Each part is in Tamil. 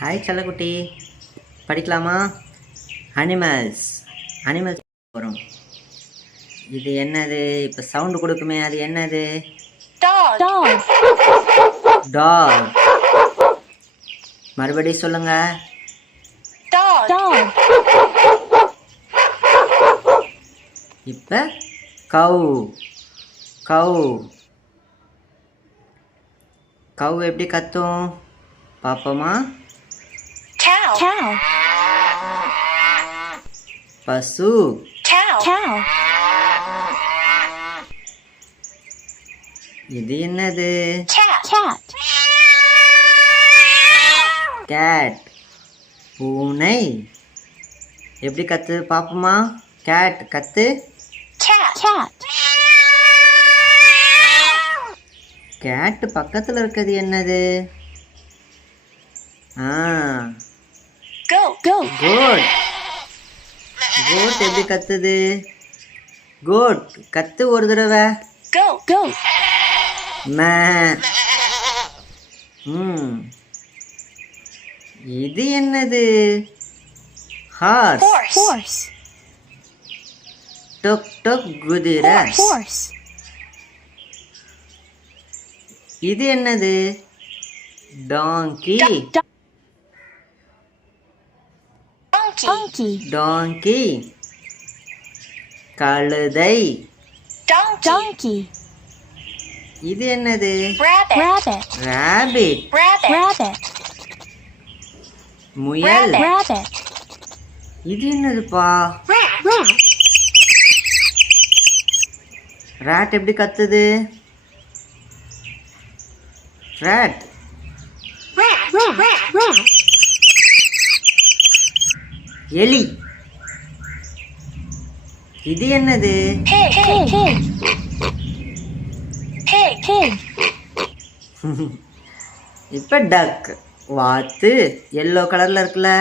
ஹாய் செல்லக்குட்டி, படிக்கலாமா? அனிமல்ஸ் போகிறோம். இது என்னது? இப்போ சவுண்டு கொடுக்குமே, அது என்னது? டாக். மறுபடியும் சொல்லுங்க. இப்போ கவ் எப்படி கத்தும் பாப்போமா? பசு. இது என்னது? கேட். பூனை. எப்படி கத்து பாப்போமா? கேட் கத்து. கேட் பக்கத்துல இருக்கிறது என்னது? கோட். எப்படி கத்துது? கோட் கத்து ஒரு தடவை. இது என்னது? ஹார்ஸ். டொக் டொக் குதிரை. இது என்னது? டாங்கி. கழுதை. இது என்னது? ராபிட். முயல். இது என்னதுப்பா? ராட் எப்படி கத்துது? ராட். எலி. இது என்னது? இப்ப டக். வாத்து. எல்லோ கலர்ல இருக்குல்ல,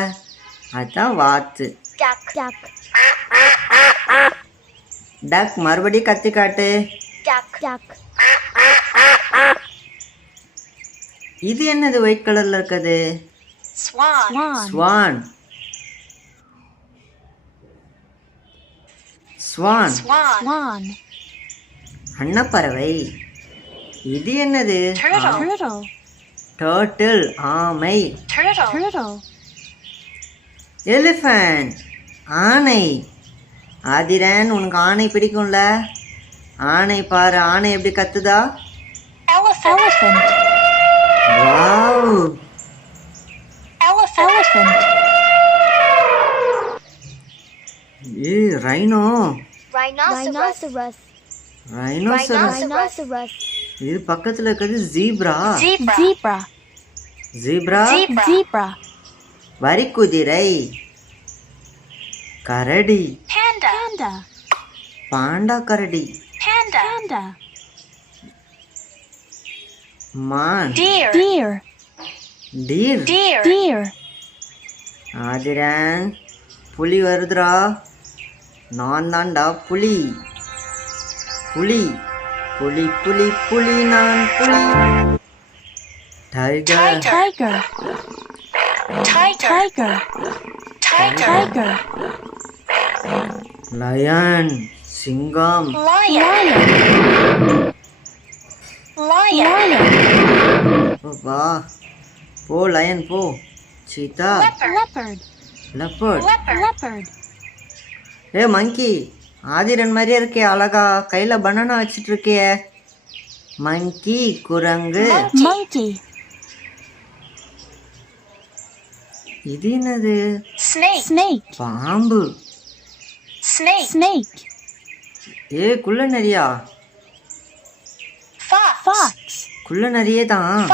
அதுதான் வாத்து. டக். மறுபடியும் கத்தி காட்டு. இது என்னது? ஒயிட் கலர்ல இருக்குது. ஸ்வான். அன்னப்பறவை. இது என்னது? டர்ட்டில். ஆமை. எலிஃபண்ட். ஆனை. ஆதிரன், உனக்கு ஆனை பிடிக்கும்ல? ஆனை பாரு. ஆனை எப்படி கத்துதா? வாவ். ரைனோ. இது பக்கத்துல இருக்கிறது ஜீப்ரா. வரிக்குதிரை. கரடி. பாண்டா கரடி. மான். டீர். ஆதிரன், புலி வருதுடா. நான் தான்டா புலி. நான் புலி. டைகர். லயன். சிங்கம். வா போ லயன் போ. சீதா. லெப்பர்ட். ஏ மங்கி. ஆதிரன் மாதிரியே இருக்கே, அழகா கையில பனானா வச்சிட்டு இருக்கிய. மங்கி. குரங்கு. இது என்னது? பாம்பு. ஏ குள்ள நரியா? குள்ள நரியே தான்.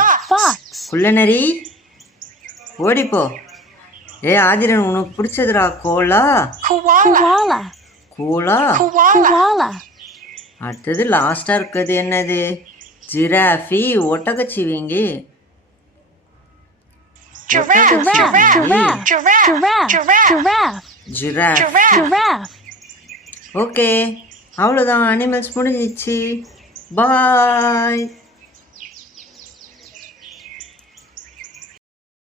குள்ள நரி ஓடிப்போ. ஏ ஆதிரன், உனக்கு பிடிச்சதுடா கோலா. அடுத்தது லாஸ்டா இருக்குது என்னது? ஜிராஃபி. ஒட்டகச்சிவிங்கி. ஜிராஃப். ஓகே, அவ்வளோதான். அனிமல்ஸ் முடிஞ்சிச்சு. பாய்.